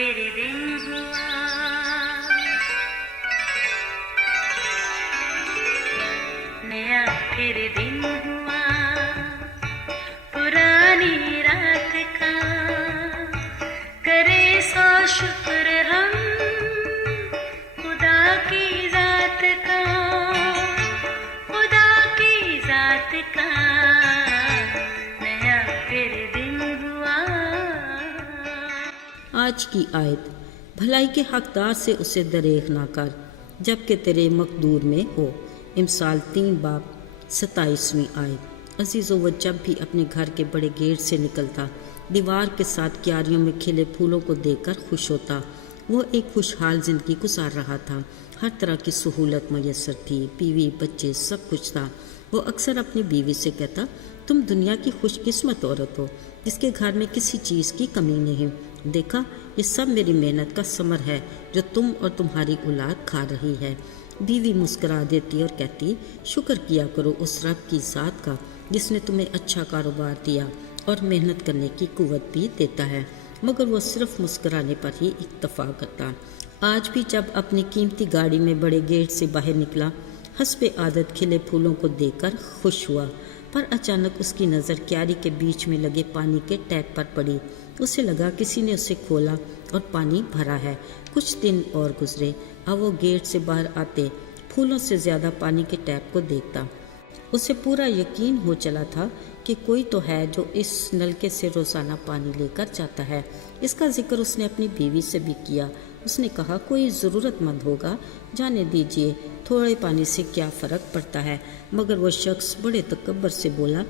फिर दिन हुआ, नया फिर दिन हुआ, पुरानी रात का करे सो शुक्र हम खुदा की जात का, खुदा की जात का, नया फिर दिन हुआ। आज की आयत, भलाई के हकदार से उसे दरेग ना कर जबकि तेरे मकदूर में हो। इमसाल 3 बाब 27वीं आयत। अजीज़ो, वो जब भी अपने घर के बड़े गेट से निकलता दीवार के साथ क्यारियों में खिले फूलों को देखकर खुश होता। वो एक खुशहाल ज़िंदगी गुजार रहा था। हर तरह की सहूलत मैसर थी, बीवी बच्चे सब कुछ था। वो अक्सर अपनी बीवी से कहता, तुम दुनिया की खुशकिस्मत औरत हो जिसके घर में किसी चीज़ की कमी नहीं। देखा, ये सब मेरी मेहनत का समर है जो तुम और तुम्हारी औलाद खा रही है। बीवी मुस्कुरा देती और कहती, शुक्र किया करो उस रब की ज़ात का जिसने तुम्हें अच्छा कारोबार दिया और मेहनत करने की कुव्वत भी देता है। मगर वो सिर्फ मुस्कुराने पर ही इक्तफा करता। आज भी जब अपनी कीमती गाड़ी में बड़े गेट से बाहर निकला, हस्बे आदत खिले फूलों को देखकर खुश हुआ, पर अचानक उसकी नज़र क्यारी के बीच में लगे पानी के टैप पर पड़ी। उसे लगा किसी ने उसे खोला और पानी भरा है। कुछ दिन और गुजरे। अब वो गेट से बाहर आते फूलों से ज़्यादा पानी के टैप को देखता। उसे पूरा यकीन हो चला था कि कोई तो है जो इस नलके से रोज़ाना पानी लेकर जाता है। इसका जिक्र उसने अपनी बीवी से भी किया। उसने कहा, कोई ज़रूरतमंद होगा, जाने दीजिए, थोड़े पानी से क्या फ़र्क पड़ता है। मगर वो शख्स बड़े तकब्बर से बोला,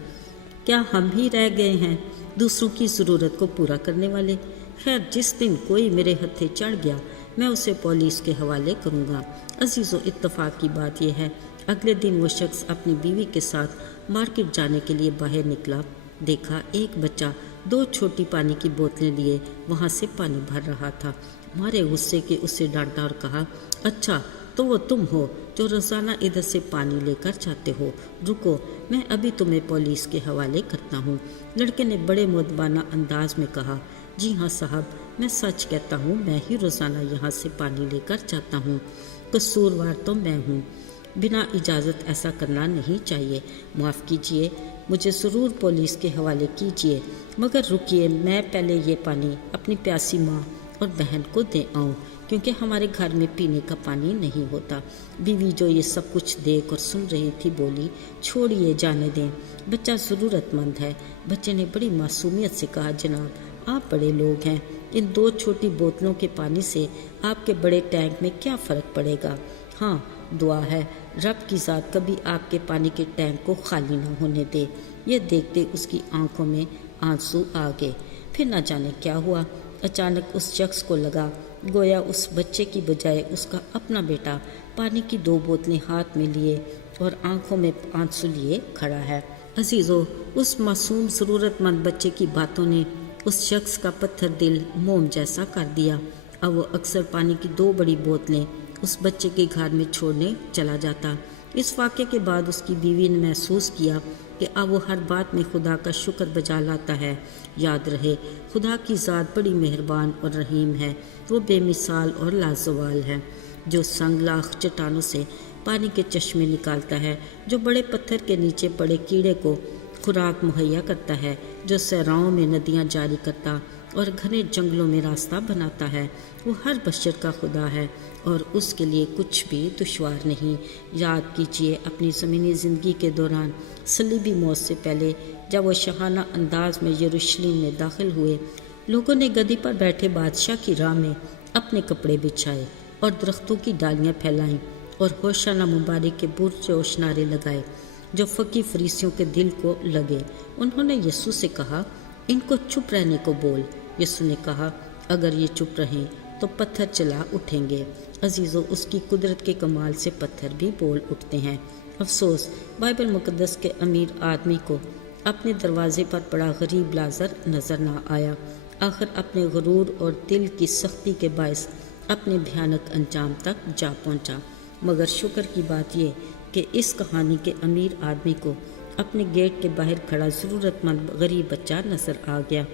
क्या हम ही रह गए हैं दूसरों की ज़रूरत को पूरा करने वाले? खैर, जिस दिन कोई मेरे हत्थे चढ़ गया मैं उसे पुलिस के हवाले करूँगा। अजीज़ो, इत्तफाक की बात यह है, अगले दिन वो शख्स अपनी बीवी के साथ मार्केट जाने के लिए बाहर निकला। देखा, एक बच्चा 2 छोटी पानी की बोतलें लिए वहाँ से पानी भर रहा था। मारे गुस्से के उसे डांटा और कहा, अच्छा तो वो तुम हो जो रोज़ाना इधर से पानी लेकर जाते हो। रुको, मैं अभी तुम्हें पुलिस के हवाले करता हूँ। लड़के ने बड़े मुदबाना अंदाज में कहा, जी हाँ साहब, मैं सच कहता हूँ, मैं ही रोज़ाना यहाँ से पानी लेकर जाता हूँ। कसूरवार तो मैं हूँ, बिना इजाज़त ऐसा करना नहीं चाहिए। माफ़ कीजिए, मुझे ज़रूर पुलिस के हवाले कीजिए, मगर रुकिए, मैं पहले ये पानी अपनी प्यासी माँ और बहन को दे आऊँ, क्योंकि हमारे घर में पीने का पानी नहीं होता। बीवी जो ये सब कुछ देख और सुन रही थी बोली, छोड़िए, जाने दें, बच्चा ज़रूरतमंद है। बच्चे ने बड़ी मासूमियत से कहा, जनाब आप बड़े लोग हैं, इन 2 छोटी बोतलों के पानी से आपके बड़े टैंक में क्या फ़र्क पड़ेगा। हाँ, दुआ है रब की ज़ात कभी आपके पानी के टैंक को खाली न होने दे। ये देखते उसकी आंखों में आंसू आ गए। फिर न जाने क्या हुआ, अचानक उस शख्स को लगा गोया उस बच्चे की बजाय उसका अपना बेटा पानी की 2 बोतलें हाथ में लिए और आंखों में आंसू लिए खड़ा है। अजीज़ो, उस मासूम ज़रूरतमंद बच्चे की बातों ने उस शख्स का पत्थर दिल मोम जैसा कर दिया। अब वो अक्सर पानी की 2 बड़ी बोतलें उस बच्चे के घर में छोड़ने चला जाता। इस वाक़े के बाद उसकी बीवी ने महसूस किया कि अब वो हर बात में खुदा का शुक्र बजा लाता है। याद रहे, खुदा की ज़ात बड़ी मेहरबान और रहीम है। वो बेमिसाल और लाजवाल है, जो संगलाख चट्टानों से पानी के चश्मे निकालता है, जो बड़े पत्थर के नीचे पड़े कीड़े को खुराक मुहैया करता है, जो सहराओं में नदियाँ जारी करता और घने जंगलों में रास्ता बनाता है। वो हर बशर का खुदा है और उसके लिए कुछ भी दुश्वार नहीं। याद कीजिए अपनी ज़मीनी ज़िंदगी के दौरान सलीबी मौत से पहले जब वो शाहाना अंदाज में यरूशलेम में दाखिल हुए, लोगों ने गद्दी पर बैठे बादशाह की राह में अपने कपड़े बिछाए और दरख्तों की डालियाँ फैलाईं और होशाना मुबारक के पुरजोश नारे लगाए जो फ़की फरीसियों के दिल को लगे। उन्होंने यीशु से कहा, इनको चुप रहने को बोल। यीशु ने कहा, अगर ये चुप रहें तो पत्थर चला उठेंगे। अजीज़ों, उसकी कुदरत के कमाल से पत्थर भी बोल उठते हैं। अफसोस, बाइबल मुक़द्दस के अमीर आदमी को अपने दरवाजे पर पड़ा गरीब लाज़र नज़र ना आया। आखिर अपने गुरूर और दिल की सख्ती के बायस अपने भयानक अंजाम तक जा पहुंचा। मगर शुक्र की बात यह कि इस कहानी के अमीर आदमी को अपने गेट के बाहर खड़ा ज़रूरतमंद गरीब बच्चा नज़र आ गया,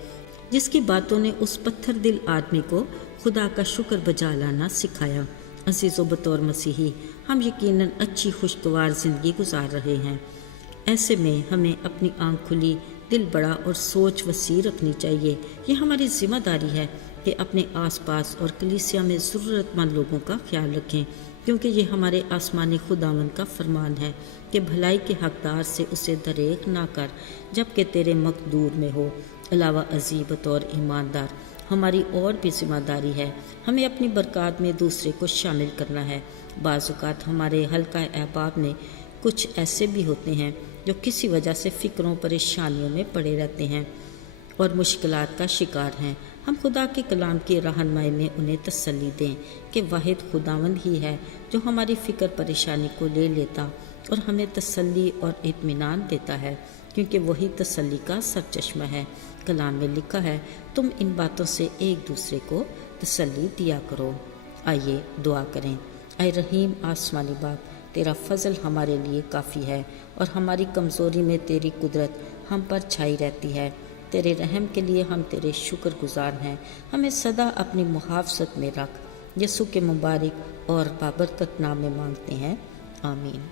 जिसकी बातों ने उस पत्थर दिल आदमी को खुदा का शुक्र बजा लाना सिखाया। अज़ीज़ों, बतौर मसीही हम यकीनन अच्छी खुशगवार ज़िंदगी गुजार रहे हैं। ऐसे में हमें अपनी आँख खुली, दिल बड़ा और सोच वसी रखनी चाहिए। ये हमारी ज़िम्मेदारी है कि अपने आसपास और कलीसिया में ज़रूरतमंद लोगों का ख्याल रखें, क्योंकि ये हमारे आसमानी खुदावंद का फरमान है कि भलाई के हकदार से उसे दरेख ना कर जबकि तेरे मकदूर में हो। अलावा अज़ीज़, बतौर ईमानदार हमारी और भी ज़िम्मेदारी है, हमें अपनी बरक़ात में दूसरे को शामिल करना है। बाज़ औक़ात हमारे हल्का अहबाब में कुछ ऐसे भी होते हैं जो किसी वजह से फ़िक्रों परेशानियों में पड़े रहते हैं और मुश्किलात का शिकार हैं। हम खुदा के कलाम की रहनुमाई में उन्हें तसल्ली दें कि वाहिद खुदावंद ही है जो हमारी फ़िक्र परेशानी को ले लेता और हमें तसल्ली और इत्मीनान देता है, क्योंकि वही तसल्ली का सरचश्मा है। कलाम में लिखा है, तुम इन बातों से एक दूसरे को तसल्ली दिया करो। आइए दुआ करें। ऐ रहीम आसमानी बाप, तेरा फ़ज़ल हमारे लिए काफ़ी है और हमारी कमज़ोरी में तेरी कुदरत हम पर छाई रहती है। तेरे रहम के लिए हम तेरे शुक्रगुज़ार हैं। हमें सदा अपनी मुहाफ़ज़त में रख। यसू के मुबारक और बाबरकत नाम में मांगते हैं, आमीन।